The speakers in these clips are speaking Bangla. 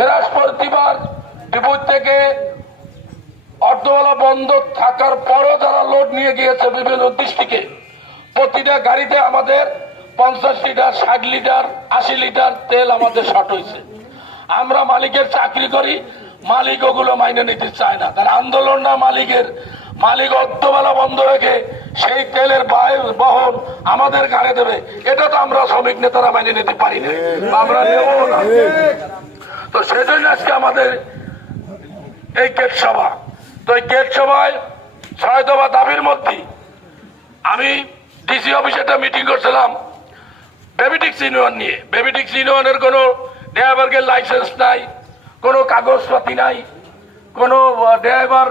বৃহস্পতিবার দুপুর থেকে অর্ধবেলা বন্ধ থাকার পরও যারা লোড নিয়ে গিয়েছে বিভিন্ন ডিস্ট্রিক্টে, প্রতিটা গাড়িতে আমাদের 50 লিটার 60 লিটার 80 লিটার তেল আমাদের শর্ট হয়েছে। আমরা মালিকের চাকরি করি, মালিক ওগুলো মাইনে নিতে চায় না। কারণ আন্দোলন না মালিকের, মালিক অর্ধবেলা বন্ধ রেখে সেই তেলের বহন আমাদের ঘাড়ে দেবে, এটা তো আমরা শ্রমিক নেতারা মাইনে নিতে পারি না, আমরা নেব না। তো সেজন্য আজকে আমাদের এই গেট সভা। তো এই গেট সভায় 6 দফা দাবির মধ্যে আমি ডিসি অফিসে একটা মিটিং করছিলাম বেবিটিক্স ইউনিয়ন নিয়ে। বেবিটিক্স ইউনিয়নের কোনো ড্রাইভারের লাইসেন্স নাই, কোনো কাগজপাতি নাই, কোনো ড্রাইভার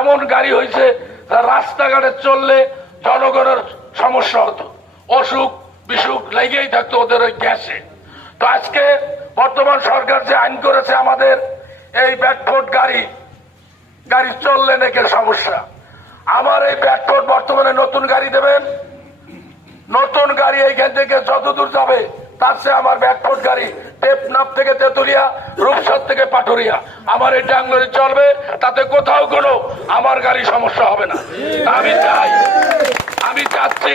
এমন গাড়ি হয়েছে রাস্তাঘাটে চললে জনগণের সমস্যা হতো, অসুখ বিসুখ লেগেই থাকতো ওদের ওই গ্যাসে। তো আজকে বর্তমান সরকার যে আইন করেছে আমাদের এই ব্যাকফুট গাড়ি চললে নাকি সমস্যা। আমার এই ব্যাকফুট বর্তমানে নতুন গাড়ি দেবেন, নতুন গাড়ি এইখান থেকে যতদূর যাবে তার চেয়ে আমার ব্যাকফুট গাড়ি টেপনাপ থেকে তেতুলিয়া, রূপসার থেকে পাটুরিয়া আমার এই ট্যাংলরি চলবে, তাতে কোথাও কোনো আমার গাড়ি সমস্যা হবে না। আমি চাচ্ছি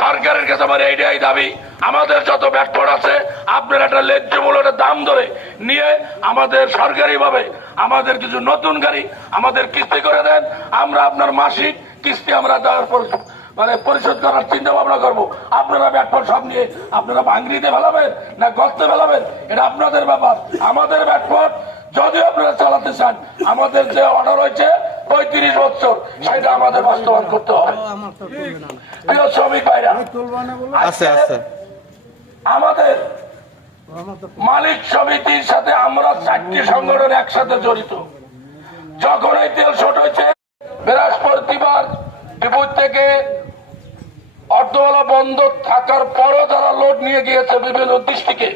সরকারের কাছে আমার এইটাই দাবি, আমাদের যত ব্যাকফুট আছে আপনার একটা ন্যায্য মূল্যের দাম ধরে নিয়ে আমাদের সরকারি ভাবে আমাদের কিছু নতুন গাড়ি আমাদের কিস্তি করে দেন। আমরা আপনার মাসিক কিস্তি আমরা দেওয়ার পর পরিশোধ করার চিন্তা ভাবনা করবো। আপনারা ব্যাটফট সব নিয়ে আপনারা ভাঙড়িতে ফেলাবেন না গর্তে ফেলাবেন, এটা আপনাদের ব্যাপার। আমাদের ব্যাটফট যদি আপনারা চালাতে চান, আমাদের যে অর্ডার হয়েছে 35 বছর, সেটা আমাদের বাস্তবায়ন করতে হবে। প্রিয় শ্রমিক ভাইরা, আমাদের মালিক সমিতির সাথে আমরা 4টি সংগঠন একসাথে জড়িত। যখন এই তেল শর্ট হয়েছে, বৃহস্পতিবার দুপুর থেকে অর্ধবেলা বন্ধ থাকার পরও যারা লোড নিয়ে গিয়েছে বিভিন্ন ডিস্ট্রিক্টে,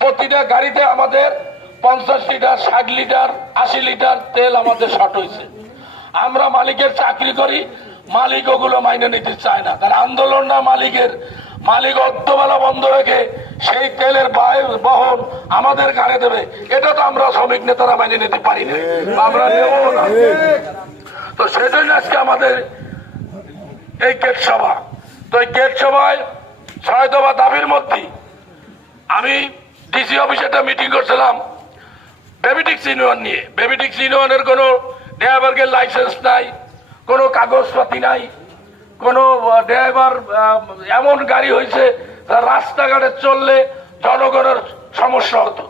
প্রতিটা গাড়িতে আমাদের 50 লিটার 60 লিটার 80 লিটার তেল আমাদের শর্ট হয়েছে। আমরা মালিকের চাকরি করি, মালিক ওগুলো মাইনে নিতে চায় না। কারণ আন্দোলন না মালিকের, মালিক অর্ধবেলা বন্ধ রেখে সেই তেলের বহন আমাদের ঘাড়ে দেবে, এটা তো আমরা শ্রমিক নেতারা মাইনে নিতে পারি না, আমরা নেব না। তো সেজন্য আজকে আমাদের এই গেট সভা। তো এই গেট সভায় 6 দফা দাবির মধ্যে আমি ডিসি অফিসে একটা মিটিং করছিলাম বেবিটিক্স ইউনিয়ন নিয়ে। বেবিটিক্স ইউনিয়নের কোনো ড্রাইভারের লাইসেন্স নাই, কোনো কাগজপাতি নাই, কোনো ড্রাইভার এমন গাড়ি হয়েছে রাস্তাঘাটে চললে জনগণের সমস্যা হতো।